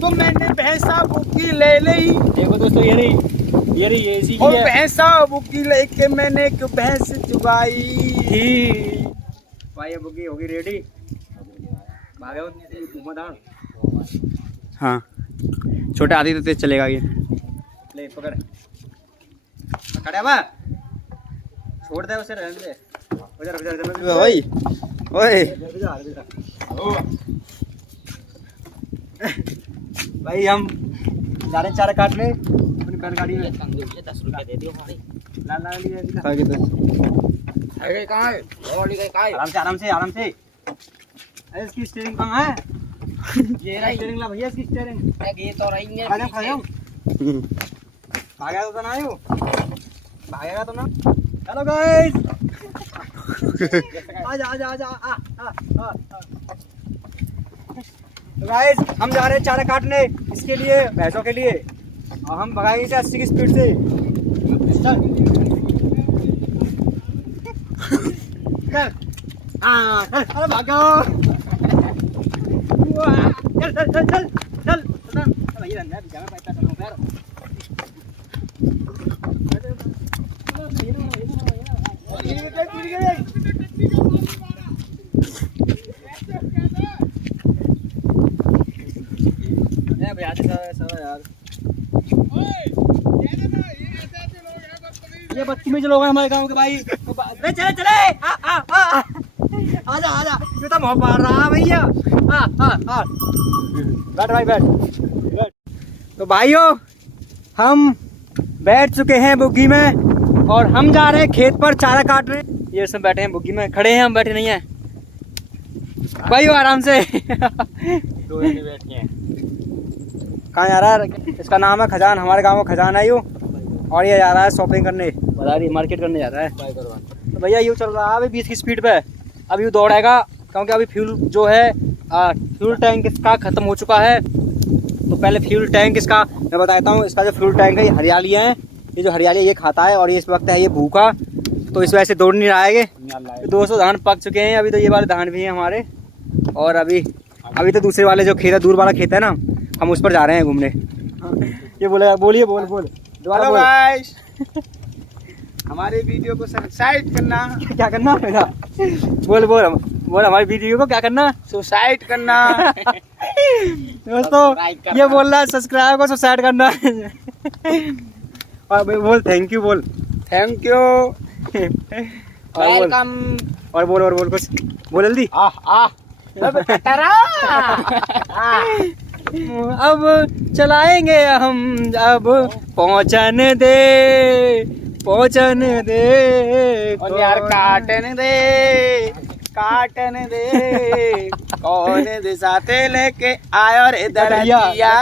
तो मैंने भैंसा बुकी ले ली। देखो दोस्तों ये इसी की और है। भैंसा बुकी लेके मैंने एक भैंस चुगाई थी। भाई ये बुकी होगी रेडी। भागो घुमादार। हाँ छोटे हाथी तो तेज चलेगा ये। ले पकड़ खड़ा बा छोड़ दे उसे रहने दे। उधर ओए ओए भाई हम जा रहे हैं चारा काटने अपनी बैलगाड़ी में। 10 रुपया दे दियो भाई। ला कहाँ है? आराम से अरे इसकी स्टीयरिंग कहाँ है? ये रहा स्टीयरिंग। ला भैया इसकी स्टीयरिंग। ये तो रही है। भागेगा तो ना आयो। भागेगा तो ना। Hello guys. आजा। गाइस हम जा रहे हैं चारा काटने इसके लिए भैंसों के लिए और हम भगाएंगे इसे 80 की स्पीड से। चल अरे भागो। चल भैया रहना बीच में पैसा चलो पैर। यार ये बदतमीज लोग हैं हमारे गांव के भाई। चले आजा ये तो मोह पार रहा भैया। बैठ भाई बैठ। तो भाइयों हम बैठ चुके हैं बुग्गी में और हम जा रहे हैं खेत पर चारा काटने। ये सब बैठे हैं बुग्गी में, खड़े हैं, हम बैठे नहीं हैं भाइयों आराम से। दो जने बैठे हैं। कहाँ जा रहा है? इसका नाम है खजान, हमारे गांव का खजान है यूँ। और ये जा रहा है शॉपिंग करने, बाजार मार्केट करने जा रहा है। तो भैया यूँ चल रहा है अभी 20 की स्पीड पे। अभी यूँ दौड़ेगा क्योंकि अभी फ्यूल जो है फ्यूल टैंक इसका ख़त्म हो चुका है। तो पहले फ्यूल टैंक इसका मैं बताता हूँ। इसका जो फ्यूल टैंक है ये हरियाली है, ये जो हरियाली ये खाता है और ये इस वक्त है ये भूखा, तो इस वजह से दौड़ नहीं रहा है। 200 धान पक चुके हैं अभी, तो ये वाले धान भी हैं हमारे। और अभी तो दूसरे वाले जो खेत है, दूर वाला खेत है ना, हम उस पर जा रहे हैं घूमने। ये बोलिए बोल हेलो गाइस, हमारे वीडियो को सब्सक्राइब करना। क्या करना है? बोल हमारी वीडियो को क्या करना? सुसाइड करना। दोस्तों ये बोल रहा है सब्सक्राइब को सुसाइड करना। और बोल थैंक यू। वेलकम। और बोल कुछ बोल जल्दी। अब चलाएंगे हम, अब पहुंचन दे और यार काटन दे कौन दिशाते लेके आयो रे दरदिया,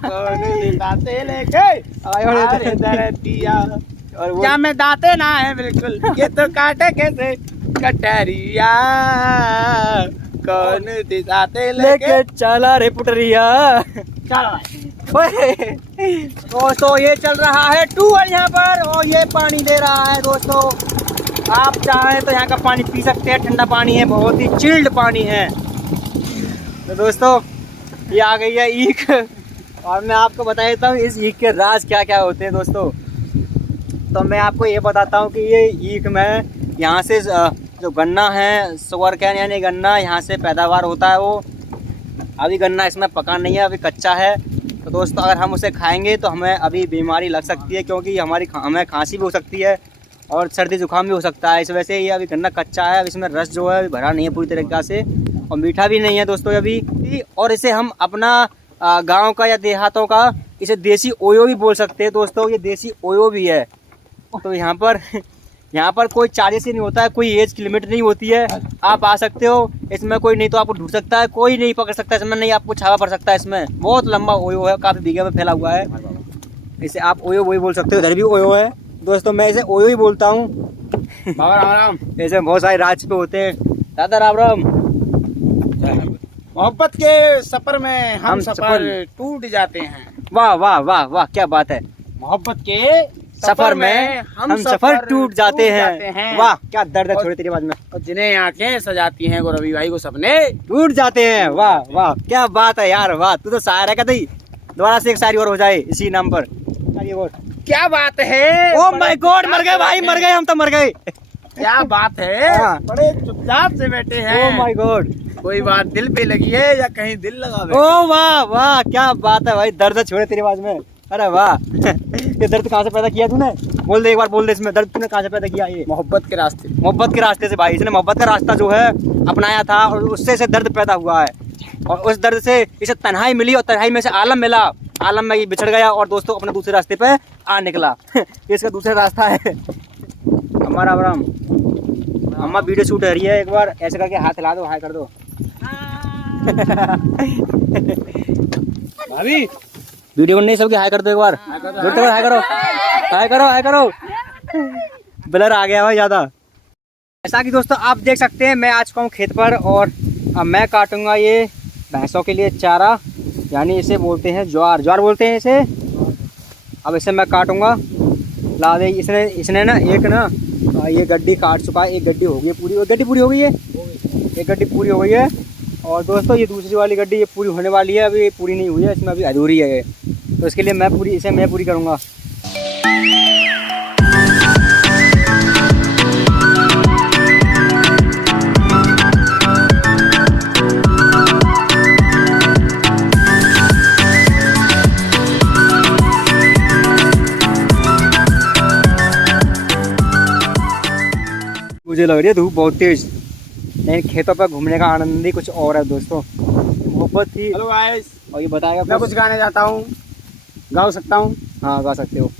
कौन दिशाते लेके आयो रे दरदिया। और क्या में दाते ना है बिल्कुल, ये तो काटे कैसे कटरिया, कौन दिशाते लेके चला रे पुटरिया। दोस्तों ये चल रहा है टूअर यहाँ पर और ये पानी दे रहा है। दोस्तों आप चाहें तो यहाँ का पानी पी सकते हैं, ठंडा पानी है, बहुत ही चिल्ड पानी है। तो दोस्तों ये आ गई है ईख और मैं आपको बता देता हूँ इस ईख के राज क्या क्या होते हैं। दोस्तों तो मैं आपको ये बताता हूँ कि ये ईख में यहाँ से जो गन्ना है, शुगर कैन यानी गन्ना, यहाँ से पैदावार होता है। वो अभी गन्ना इसमें पका नहीं है, अभी कच्चा है। तो दोस्तों अगर हम उसे खाएंगे तो हमें अभी बीमारी लग सकती है, क्योंकि हमें खांसी भी हो सकती है और सर्दी जुकाम भी हो सकता है। इस वजह से ये अभी गन्ना कच्चा है, अब इसमें रस जो है अभी भरा नहीं है पूरी तरीक़ा से और मीठा भी नहीं है दोस्तों अभी। और इसे हम अपना गाँव का या देहातों का इसे देसी ओयो भी बोल सकते हैं। दोस्तों ये देसी ओयो भी है। तो यहाँ पर कोई चार्जेस ही नहीं होता है, कोई एज की लिमिट नहीं होती है। आप आ सकते हो इसमें, कोई नहीं तो आपको ढूंढ सकता है, कोई नहीं पकड़ सकता इसमें, नहीं आपको छावा पड़ सकता है। इसमें बहुत लंबा ओयो है, काफ़ी बीघे में फैला हुआ है। इसे आप ओयो वही बोल सकते हो, इधर भी ओयो है। दोस्तों मैं इसे ओयो ही बोलता हूँ। राम ऐसे बहुत सारे राज पे होते हैं। दादा राम राम। मोहब्बत के सफर में हम सफर टूट जाते हैं। वाह वाह वाह वाह क्या बात है। मोहब्बत के सफर में हम सफर टूट जाते हैं। वाह क्या दर्द है छोड़े तेरी आवाज में। और जिन्हें आंखें सजाती हैं को रवि भाई को सपने टूट जाते हैं। वाह वाह क्या बात है यार, वाह तू तो शायर है कतई। दोबारा से एक शायरी और हो जाए इसी नाम पर। क्या बात है। ओ माय गॉड, मर गए भाई, मर गए हम तो, मर गए। क्या बात है। हाँ। बड़े चुपचाप से बैठे हैं। ओ माय गॉड, कोई बात दिल पे लगी है या कहीं दिल लगा बैठे? ओ वाह वाह क्या बात है भाई, दर्द छोड़े तेरी आवाज में। अरे वाह ये दर्द कहाँ से पैदा किया तूने? बोल दे एक बार, बोल दे इसमें दर्द तूने कहाँ से पैदा किया? ये मोहब्बत के रास्ते। मोहब्बत के रास्ते से भाई, इसने मोहब्बत का रास्ता जो है अपनाया था और उससे से दर्द पैदा हुआ है। और उस दर्द से इसे तन्हाई मिली और तन्हाई में से आलम मिला। आलम में ये बिछड़ गया और दोस्तों अपने दूसरे रास्ते पे आ निकला। ये इसका दूसरा रास्ता है। हमारा अब्राम, अम्मा वीडियो शूट हो रही है, एक बार ऐसे करके हाथ हिला दो, हाय कर दो। भाभी वीडियो को नहीं सबके हाय कर दो एक बार, जोर से हाय करो, हाय करो, हाय करो। ब्लर आ गया भाई ज्यादा। ऐसा कि दोस्तों आप देख सकते हैं मैं आ चुका हूँ खेत पर और अब मैं काटूंगा ये भैंसों के लिए चारा, यानी इसे बोलते हैं ज्वार, ज्वार बोलते हैं इसे। अब इसे मैं काटूंगा। ला दे इसने ना एक ना ये गड्डी काट चुका है, एक गड्डी हो गई है पूरी, एक गड्डी पूरी हो गई है, एक गड्डी पूरी हो गई है। और दोस्तों ये दूसरी वाली गड्डी ये पूरी होने वाली है, अभी पूरी नहीं हुई है, इसमें अभी अधूरी है ये, तो इसके लिए मैं पूरी करूँगा। मुझे लग रही है धूप बहुत तेज, लेकिन खेतों पर घूमने का आनंद ही कुछ और है दोस्तों। मोहब्बत थी। हेलो गाइस, और ये बताएगा मैं कुछ गाने जाता हूँ, गा सकता हूँ? हाँ गा सकते हो।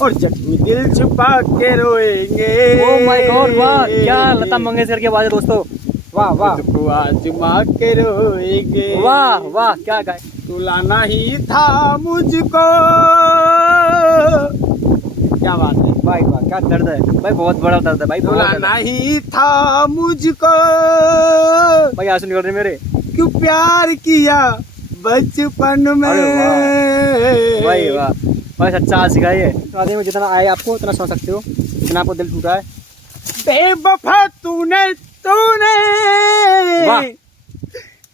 और जख्मी दिल छुपा के रोएंगे। ओह माय गॉड, वाह क्या लता मंगेशकर की आवाज है दोस्तों। वाह वाह, तुझको आजमा के रोएंगे। वाह वाह क्या गाए। तू लाना ही था मुझको। क्या बात है भाई, वाह क्या दर्द है भाई, बहुत बड़ा दर्द है भाई, बहुत दर्द लाना ही था मुझको। है भाई, आंसू निकल रहे मेरे। क्यों प्यार किया बचपन में। भाई वाह भाई, सच्चा आज सिखाइए। तो आदमी में जितना आए आपको उतना सुन सकते हो, जितना आपको दिल टूटा है। बेवफा तूने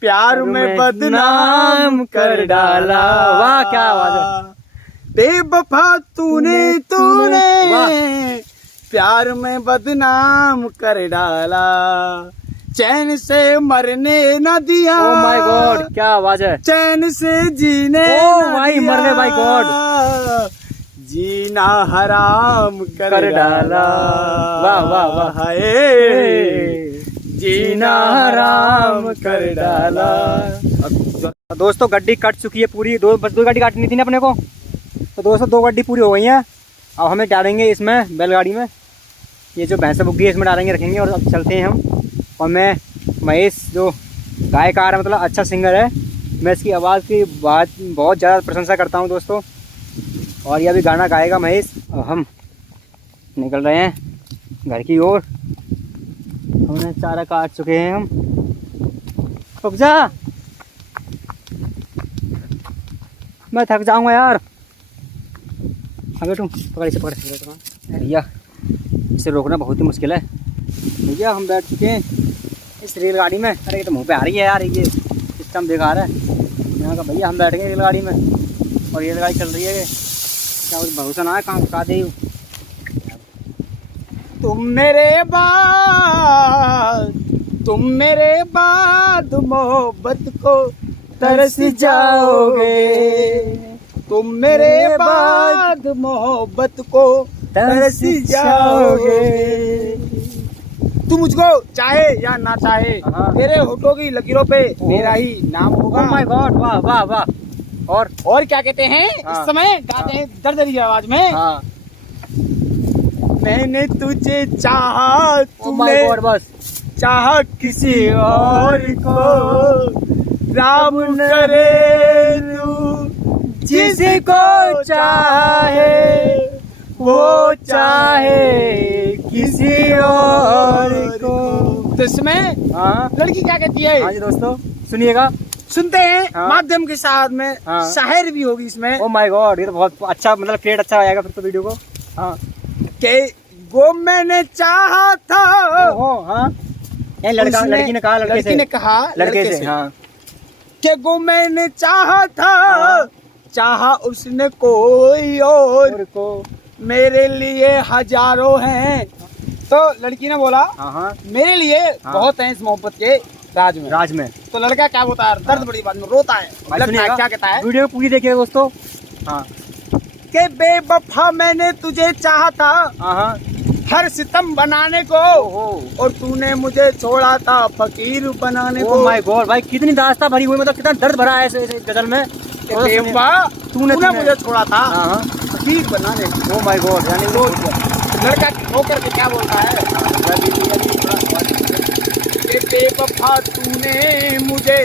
प्यार में बदनाम कर डाला। वाह क्या आवाज है। बेवफा तूने प्यार में बदनाम कर डाला। चैन से मरने न दिया। ओह माय गॉड क्या आवाज है। चैन से जीने ओह माय मर गए भाई गॉड। जीना हराम कर डाला। वाह वाह वाह, हाय जीना हराम कर डाला। दोस्तों गड्डी कट चुकी है पूरी, बस दो गड्डी काटनी थी ना अपने को। तो दोस्तों दो गड्डी पूरी हो गई हैं। अब हमें डालेंगे इसमें बैलगाड़ी में, ये जो भैंसा बुग्गी है इसमें डालेंगे, रखेंगे और अब चलते हैं हम। और मैं महेश जो गायकार है, मतलब अच्छा सिंगर है, मैं इसकी आवाज़ की बहुत ज़्यादा प्रशंसा करता हूँ दोस्तों। और ये अभी गाना गाएगा महेश। और हम निकल रहे हैं घर की ओर। हमने चारा काट चुके हैं हम। रुक जा, मैं थक जाऊंगा यार। हाँ बैठू, पकड़ से भैया, इसे रोकना बहुत ही मुश्किल है। भैया हम बैठ चुके हैं इस रेलगाड़ी में। अरे ये तो मुँह पे आ रही है यार, ये सिस्टम दिखा रहा है यहाँ का। भैया हम बैठ गए रेलगाड़ी में और रेलगाड़ी चल रही है। क्या कुछ भरोसा ना है, कहाँ रुका दे। तुम मेरे बाद मोहब्बत को तरस जाओगे। तुम मेरे बाद मोहब्बत को तरस जाओगे। तू मुझको चाहे या ना चाहे, तेरे होठों की लकीरों पे मेरा ही नाम होगा। ओह माय गॉड, वाह वाह वाह। और क्या कहते हैं इस समय गाते हैं दर्दरी आवाज में। हाँ। मैंने तुझे चाहा, तुमने बस चाहा किसी और को। राम करे तू जिसको चाहे, वो चाहे किसी और को। तो इसमें लड़की क्या कहती है? हाँ जी दोस्तों सुनिएगा, सुनते हैं। माध्यम के साथ में शायर भी होगी इसमें। ओह माय गॉड, ये तो बहुत अच्छा, मतलब क्रिएट अच्छा आएगा फिर तो वीडियो को। हाँ के वो मैंने चाहा था। हाँ ये लड़का लड़की ने कहा लड़की ने कहा लड़के से हाँ के वो मैंने चाहा था, हाँ। चाहा उसने कोई और को मेरे लिए हजारों हैं। तो लड़की ने बोला हाँ मेरे लिए हाँ। बहुत हैं इस मोहब्बत के राज में। तो लड़का क्या बोलता है, दर्द बड़ी बात में रोता है, लगता है क्या कहता है, वीडियो पूरी देखिए दोस्तों। हाँ के बेवफा मैंने तुझे चाहा था हाँ हर सितम बनाने को, और तूने मुझे छोड़ा था फकीर बनाने को। ओह माय गॉड भाई कितनी दास्तां भरी हुई, मतलब कितना दर्द भरा है इस गजल में। बेवफा तूने मुझे छोड़ा था फकीर बनाने को। ओह माय गॉड, यानी वो लड़का होकर के क्या बोलता है, कि बेवफा तूने मुझे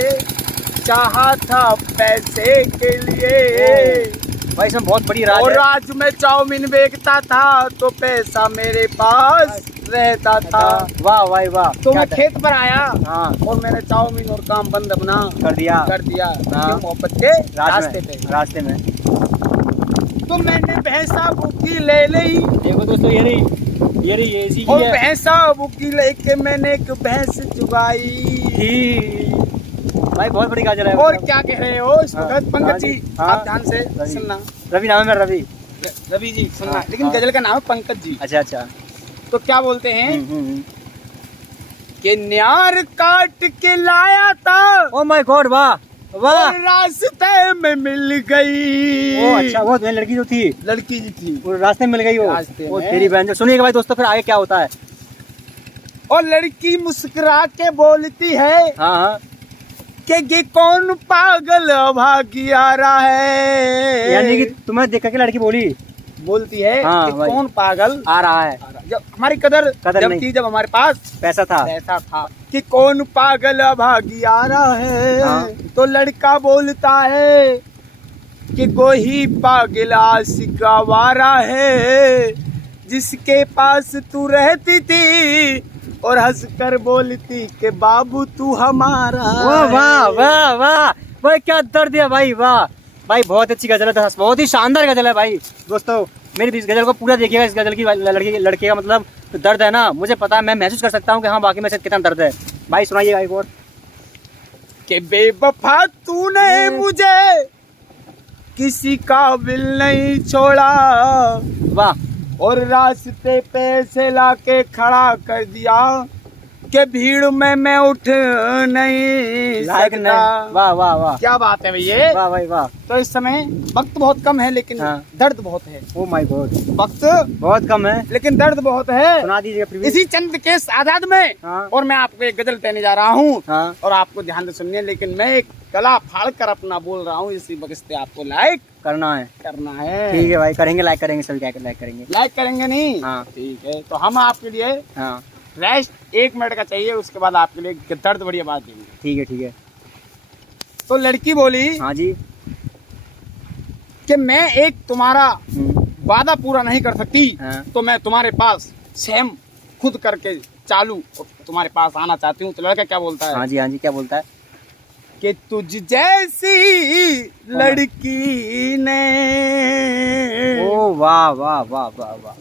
चाहा था पैसे के लिए, भाई इसमें बहुत बड़ी राज और है। राज में चाउमीन बेचता था तो पैसा मेरे पास रहता था। वाह भाई वाह। तो मैं खेत पर आया हाँ और मैंने चाउमीन और काम बंद अपना कर दिया हाँ। मोहब्बत के रास्ते में तो मैंने भैंसा बुकी ले ली। देखो दोस्तों ये रही एसी की और है। भैंसा बुकी लेके मैंने एक भैंस चुगाई। भाई बहुत बड़ी गजल है। और क्या कह रहे हो इस वक्त पंकज जी, हाँ। आप ध्यान से सुनना। रवि नाम है मेरा, रवि जी सुनना, हाँ, लेकिन हाँ। गजल का नाम है पंकज जी। अच्छा तो क्या बोलते हैं कि न्यार काट के लाया था, ओह माय गॉड वाह वाह। और रास्ते में मिल गई। ओ अच्छा, वो लड़की जो थी, लड़की जी थी, वो रास्ते में मिल गई। रास्ते वो में। तेरी बहन। सुनिएगा भाई दोस्तों फिर आगे क्या होता है। और लड़की मुस्कुरा के बोलती है हाँ कि ये कौन पागल भागी आ रहा है। यानी कि तुम्हें देख के लड़की बोलती है हाँ, कि कौन पागल आ रहा है। जब हमारी कदर जब नहीं। थी, जब हमारे पास पैसा था कि कौन पागल भागी आ रहा है। हाँ। तो लड़का बोलता है कि कोई पागल आशिक आवारा है, जिसके पास तू रहती थी और हंसकर बोलती कि बाबू तू हमारा। वाह वाह वाह वाह भाई, क्या दर्द है भाई। वाह भाई बहुत अच्छी गजल है, बहुत ही शानदार गजल है भाई। दोस्तों मेरी इस गजल को पूरा देखिएगा। इस गजल की लड़के का मतलब दर्द है ना, मुझे पता है, मैं महसूस कर सकता हूँ कि हाँ बाकी में से कितना दर्द है। भाई सुनाइएगा एक और। कि बेवफा तूने मुझे किसी काबिल नहीं छोड़ा, वाह। और रास्ते पे से लाके खड़ा कर दिया कि भीड़ में मैं उठ नहीं सकता। वाह वाह वाह, क्या बात है भैया। वाह भाई वाह। तो इस समय वक्त बहुत कम है, लेकिन हाँ। दर्द बहुत है। ओह माय गॉड, वक्त बहुत कम है लेकिन दर्द बहुत है। सुना दीजिए इसी चंद के आजाद में हाँ। और मैं आपको एक गजल कहने जा रहा हूँ हाँ। और आपको ध्यान से सुनिए। लेकिन मैं एक गला फाड़ कर अपना बोल रहा हूँ, इसी वक्त से आपको लाइक करना है। ठीक है भाई, करेंगे, लाइक करेंगे, सभी क्या लाइक करेंगे। लाइक करेंगे नहीं हाँ। ठीक है, तो हम आपके लिए हाँ रेस्ट 1 मिनट का चाहिए, उसके बाद आपके लिए दर्द बड़ी आवाज देंगे। ठीक है। तो लड़की बोली हाँ जी। कि मैं एक तुम्हारा वादा पूरा नहीं कर सकती, हाँ। तो मैं तुम्हारे पास स्वयं खुद करके चालू तुम्हारे पास आना चाहती हूँ। तो लड़का क्या बोलता है, हाँ जी क्या बोलता है कि तुझ जैसी लड़की ने, ओ वाह वाह वाह वाह वाह,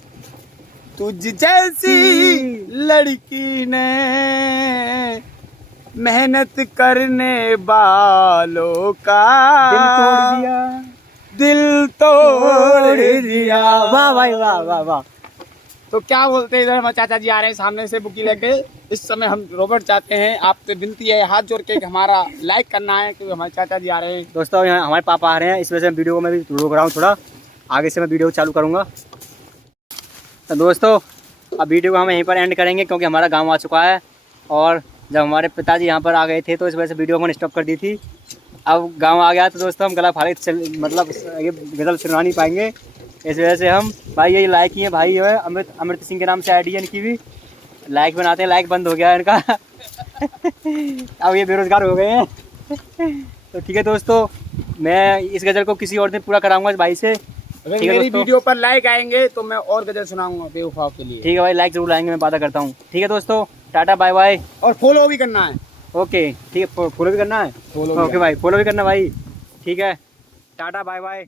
तुझ जैसी लड़की ने मेहनत करने वालों का दिल तोड़ दिया। वाह भाई वाह वाह वाह। तो क्या बोलते हैं, इधर हमारे चाचा जी आ रहे हैं सामने से बुकी लेके। इस समय हम रोबोट चाहते हैं, आपसे विनती है हाथ जोड़ के कि हमारा लाइक करना है, क्योंकि हमारे चाचा जी आ रहे हैं। दोस्तों यहाँ हमारे पापा आ रहे हैं, इस वजह से वीडियो को मैं भी रोक रहा हूँ थोड़ा, आगे से मैं वीडियो चालू करूँगा। तो दोस्तों अब वीडियो को हम यहीं पर एंड करेंगे, क्योंकि हमारा गाँव आ चुका है और जब हमारे पिताजी यहाँ पर आ गए थे तो इस वजह से वीडियो को मैंने स्टॉप कर दी थी। अब गाँव आ गया तो दोस्तों हम गला फाड़े मतलब ये गजल सुना नहीं पाएंगे, इस वजह से हम भाई ये लाइक ही है, भाई है अमृत सिंह के नाम से आईडी है इनकी भी, लाइक बनाते हैं, लाइक बंद हो गया है इनका अब ये बेरोजगार हो गए हैं तो ठीक है दोस्तों, मैं इस गजल को किसी और दिन पूरा कराऊंगा इस भाई से। अगर मेरी वीडियो पर लाइक आएंगे तो मैं और गजल सुनाऊंगा बेवफा के लिए। ठीक है भाई, लाइक जरूर आएंगे, मैं वादा करता हूँ। ठीक है दोस्तों, टाटा बाय बाय। और फॉलो भी करना है। ओके ठीक है, फॉलो भी करना है। ओके भाई, फॉलो भी करना भाई। ठीक है, टाटा बाय बाय।